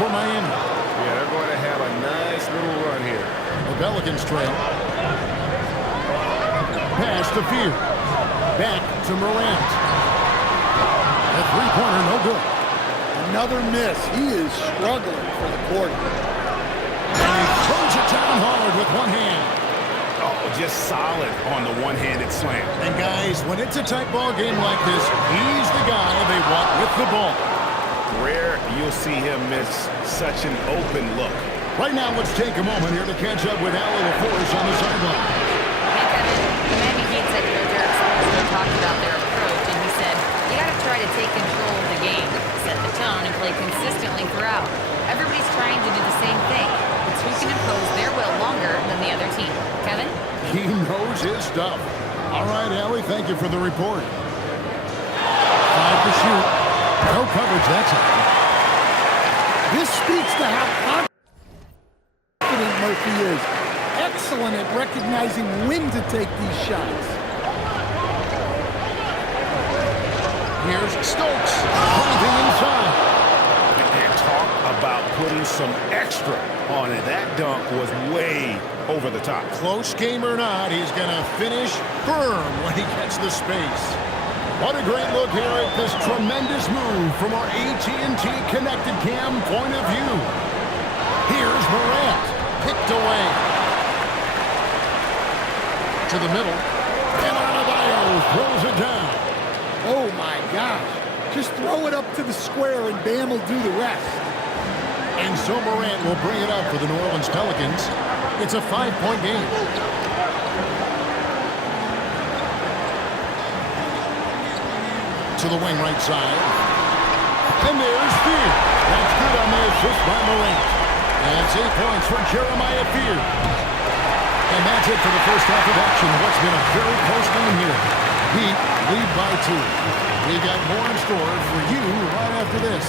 for Miami. Yeah, they're going to have a nice little run here. The Pelicans trail. Pass to Fear. Back to Morant. A three-pointer, no good. Another miss. He is struggling for the quarter. And he throws it down hard with one hand. Oh, just solid on the one-handed slam. And guys, when it's a tight ball game like this, he's the guy they want with the ball. Rare you'll see him miss such an open look. Right now, let's take a moment here to catch up with Allie LaForce on the sideline. Hey, Kevin. The Miami Heat head coach Eric Spoelstra talked about their approach, and he said, you got to try to take control of the game, set the tone, and play consistently throughout. Everybody's trying to do the same thing. It's who can impose their will longer than the other team. Kevin? He knows his stuff. All right, Allie, thank you for the report. 5 to shoot. No coverage that time. This speaks to how confident Murphy is. Excellent at recognizing when to take these shots. Here's Stokes. Driving inside. And talk about putting some extra on it. That dunk was way over the top. Close game or not, he's going to finish firm when he gets the space. What a great look here at this tremendous move from our AT&T Connected Cam point of view. Here's Morant, picked away. To the middle, and Adebayo throws it down. Oh my gosh. Just throw it up to the square and Bam will do the rest. And so Morant will bring it up for the New Orleans Pelicans. It's a 5-point game. To the wing right side. And there's Fear. That's good on the assist by Morant. That's 8 points for Jeremiah Fear. And that's it for the first half of action. What's been a very close game here. Heat lead by 2. We got more in store for you right after this.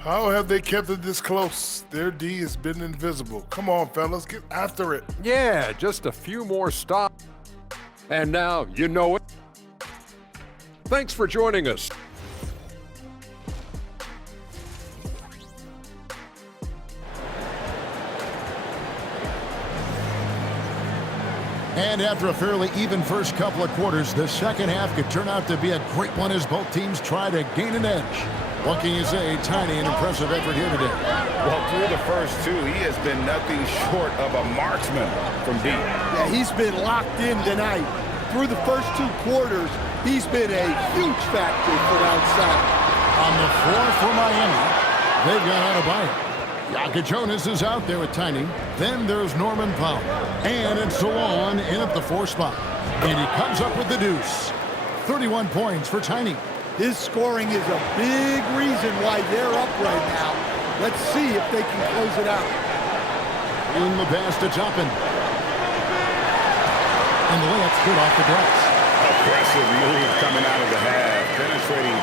How have they kept it this close? Their D has been invisible. Come on, fellas, get after it. Yeah, just a few more stops. And now, you know it. Thanks for joining us. And after a fairly even first couple of quarters, the second half could turn out to be a great one as both teams try to gain an edge. What can you say? Tiny and impressive effort here today. Well, through the first two, he has been nothing short of a marksman from deep. Yeah, he's been locked in tonight. Through the first 2 quarters, he's been a huge factor from outside. On the floor for Miami, they've got Adebayo. Yaka Jonas is out there with Tiny. Then there's Norman Powell. And it's Salon in at the 4 spot. And he comes up with the deuce. 31 points for Tiny. His scoring is a big reason why they're up right now. Let's see if they can close it out. In the pass to Toppin. And the layup's good off the glass. Aggressive move coming out of the half, penetrating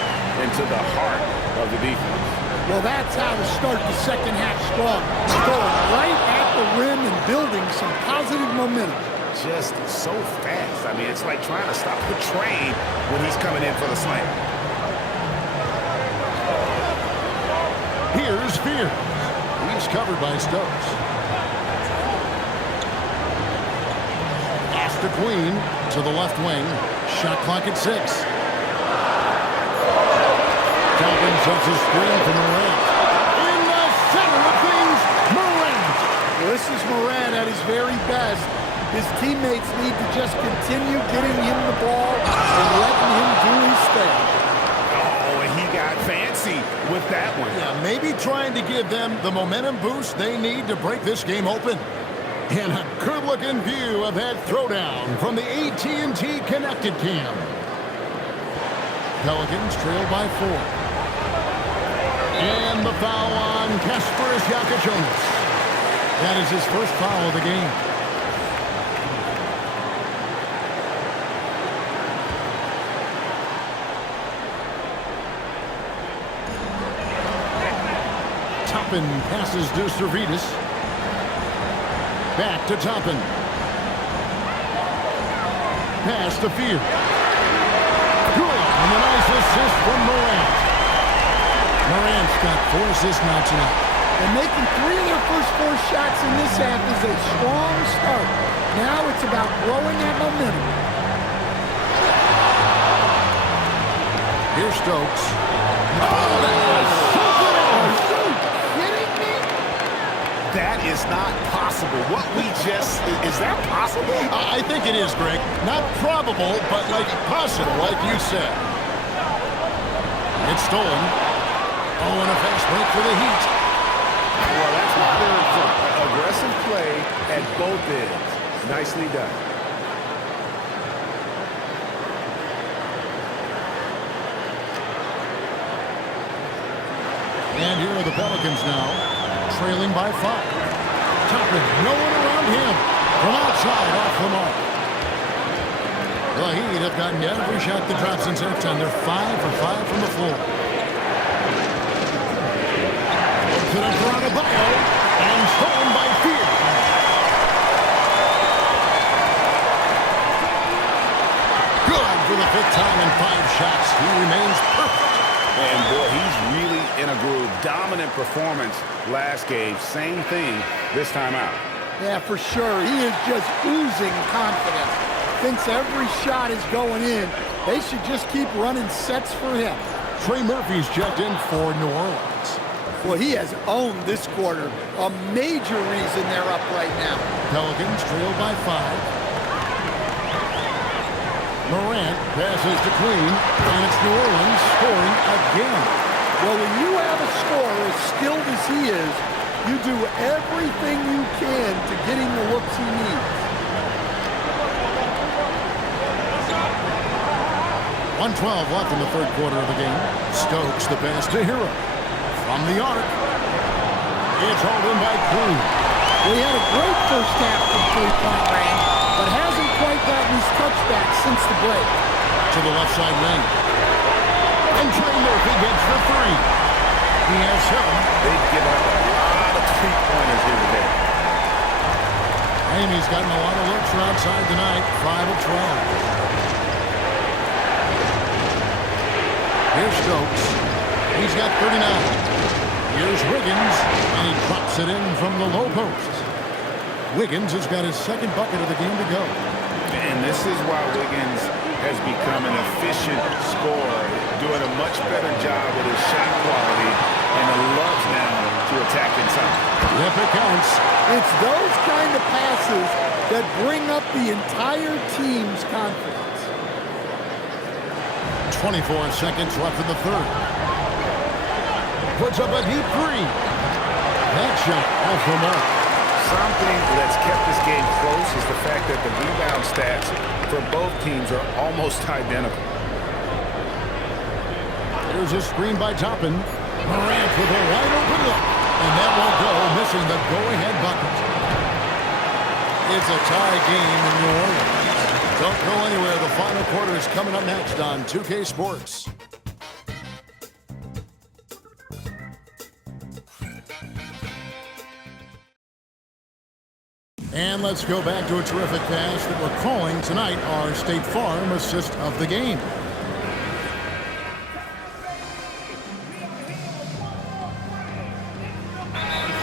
into the heart of the defense. Well, that's how to start the second half strong. Going right at the rim and building some positive momentum. Just so fast. I mean, it's like trying to stop the train when he's coming in for the slam. Here's Fear. He's covered by Stokes. Pass to Queen to the left wing. Shot clock at 6. Toppin sets a screen for Morant. In the center of things, Morant. Well, this is Morant at his very best. His teammates need to just continue getting him the ball and letting him do his thing. Oh, and he got fancy with that one. Yeah, maybe trying to give them the momentum boost they need to break this game open. And a good-looking view of that throwdown from the AT&T Connected Cam. Pelicans trail by 4. And the foul on Kasparas Yaka-Jonas. That is his first foul of the game. Toppin passes to Servetus. Back to Toppin. Pass to Fear. Good. And a nice assist from Morant. Morant's got 4 assists now tonight. And making 3 of their first 4 shots in this half is a strong start. Now it's about growing that momentum. Here's Stokes. Oh, that was so good. Are you kidding me? That is not possible. What we just, is that possible? I think it is, Greg. Not probable, but like possible, like you said. It's stolen. Oh, and a fast break for the Heat. Well, that's why they're in front. Aggressive play at both ends. Nicely done. And here are the Pelicans now, trailing by 5. Toppin, no one around him. From outside, off the mark. The Heat have gotten every shot that dropped since halftime. They're 5 for 5 from the floor. To the front of Bio, and stolen by Fear. Good for the 5th time in 5 shots. He remains perfect. And boy, he's really in a groove. Dominant performance last game. Same thing this time out. Yeah, for sure. He is just oozing confidence. Thinks every shot is going in. They should just keep running sets for him. Trey Murphy's checked in for New Orleans. Well, he has owned this quarter. A major reason they're up right now. Pelicans trail by 5. Morant passes to Queen, and it's New Orleans scoring again. Well, when you have a scorer as skilled as he is, you do everything you can to get him the looks he needs. 1:12 left in the 3rd quarter of the game. Stokes the pass to Hero. From the arc. It's hauled in by Queen. Well, he had a great first half from 3-point range, but hasn't quite gotten his touchback since the break. To the left side lane. And Trey Murphy gets the 3. He has 7. They've given up a lot of 3-pointers here today. Amy's gotten a lot of looks from outside tonight. 5 of 12. Here's Stokes. He's got 39. Here's Wiggins, and he drops it in from the low post. Wiggins has got his 2nd bucket of the game to go. And this is why Wiggins has become an efficient scorer, doing a much better job with his shot quality, and loves now to attack inside. Yep, it counts. It's those kind of passes that bring up the entire team's confidence. 24 seconds left in the 3rd. Puts up a deep 3. That shot off the mark. Something that's kept this game close is the fact that the rebound stats for both teams are almost identical. Here's a screen by Toppin. Morant with a wide open look. And that won't go, missing the go-ahead bucket. It's a tie game in New Orleans. Don't go anywhere. The final quarter is coming up next on 2K Sports. And let's go back to a terrific pass that we're calling tonight our State Farm assist of the game.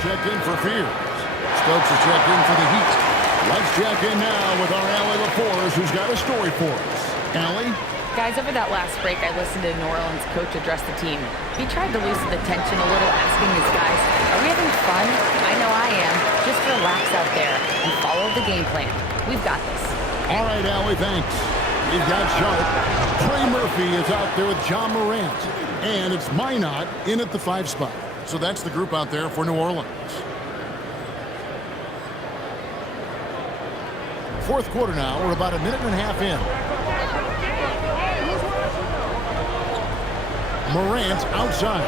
Checked in for Fears. Stokes is checked in for the Heat. Let's check in now with our Allie LaForce, who's got a story for us. Allie? Guys, over that last break, I listened to New Orleans coach address the team. He tried to loosen the tension a little, asking his guys, are we having fun? I know I am. Just relax out there and follow the game plan. We've got this. All right, Allie, thanks. We've got Sharp. Trey Murphy is out there with John Morant. And it's Minot in at the 5 spot. So that's the group out there for New Orleans. 4th quarter now. We're about a minute and a half in. Morant outside.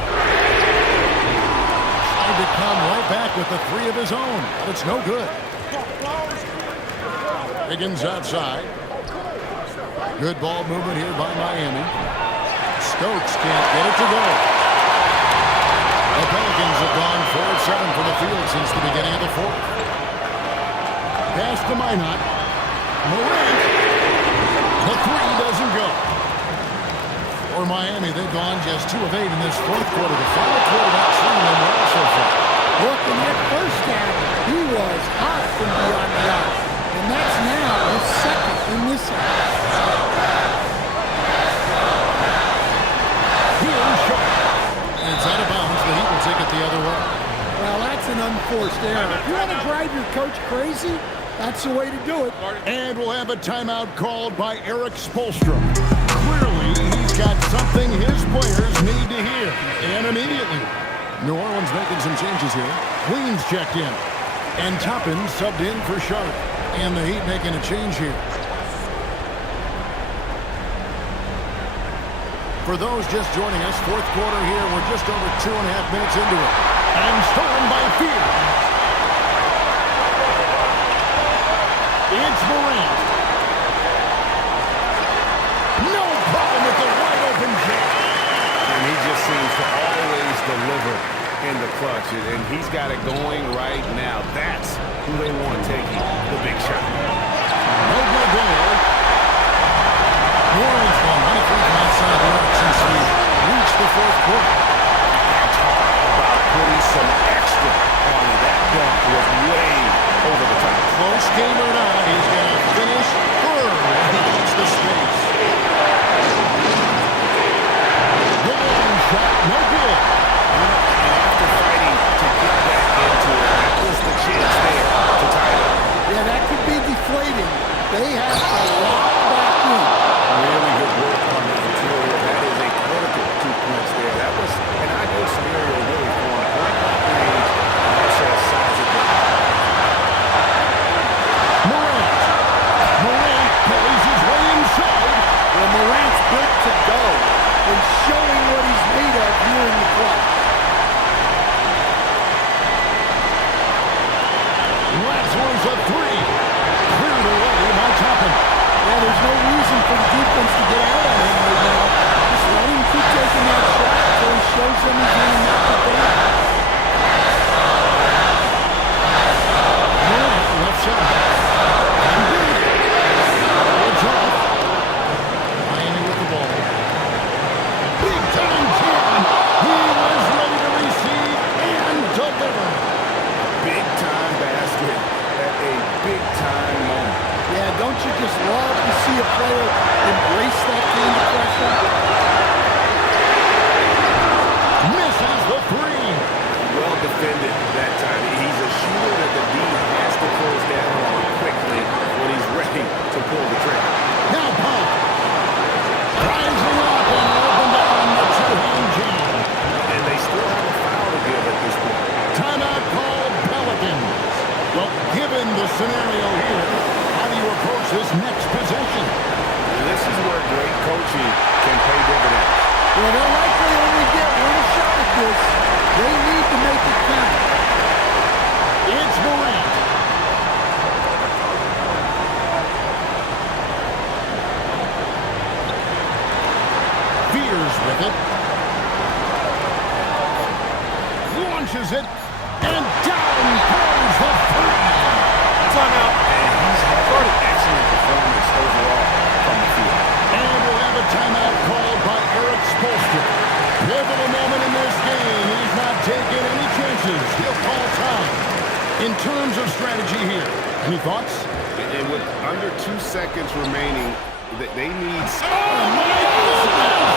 Trying to come right back with the 3 of his own, but it's no good. Higgins outside. Good ball movement here by Miami. Stokes can't get it to go. The Pelicans have gone 4-7 from the field since the beginning of the 4th. pass to Minot. Morant. The three doesn't go. For Miami, they've gone just 2 of 8 in this fourth quarter. The final quarterback treating them well so far. Look, in that first half, he was hot from beyond the arc. And that's now his second in this half. Here's Sharp. And it's out of bounds. The Heat will take it the other way. Well, that's an unforced error. If you want to drive your coach crazy, that's the way to do it. And we'll have a timeout called by Eric Spoelstra. Clearly, he's got something his players need to hear. And immediately. New Orleans making some changes here. Queens checked in. And Toppin subbed in for Sharp. And the Heat making a change here. For those just joining us, fourth quarter here. We're just over 2.5 minutes into it. And stolen by Fear. It's Morant. No problem with the wide open jam. And he just seems to always deliver in the clutch. And he's got it going right now. That's who they want taking the big shot. No good there. New Orleans gone 1 of 3 from outside the arc since we reached the fourth quarter. And talk about putting some extra on it. That dunk was way over the top. Close game or not, he's going to finish third when he gets the space. The long shot, no good. And after fighting to get back into it, that was the chance there to tie it up. Yeah, that could be deflating. They have to lock back in. Really good work on the interior. That is a critical 2 points there. That was an ideal scenario really for him. Point blank range, and also a size advantage. Morant plays his way inside. Well, Morant's built to go and showing what he's made of here in the clutch. Last one's a 3. Cleared away by Toppin. Yeah, there's no reason for the defense to get out on him right now. Just let him keep taking that shot until he shows them he's going to knock it down. Morant left side. It's off. Miami with the ball. Big time Kim. He was ready to receive and deliver. Big time basket at a big time moment. Yeah, don't you just love to see a player embrace that kind of pressure? Misses the 3. Well defended that time. He's a shooter that the D has to close down on quickly when he's ready to pull the trigger. Now Paul. Rising up and opened down the 2-hand jam. And they still have a foul to give at this point. Timeout called Pelicans. Well, given the scenario here, how do you approach this next possession? This is where great coaching can pay dividends. Well, they'll likely only get one shot at this. They need to make it count. It's Morant. Fears with it. Launches it. And down goes the 3. Timeout. And he's had an excellent performance overall from the field. And we'll have a timeout called by Eric Spoelstra. Pivotal moment in this game. He's not taking any chances. He'll call time. In terms of strategy here, any thoughts? And with under 2 seconds remaining, they need... Oh, my God!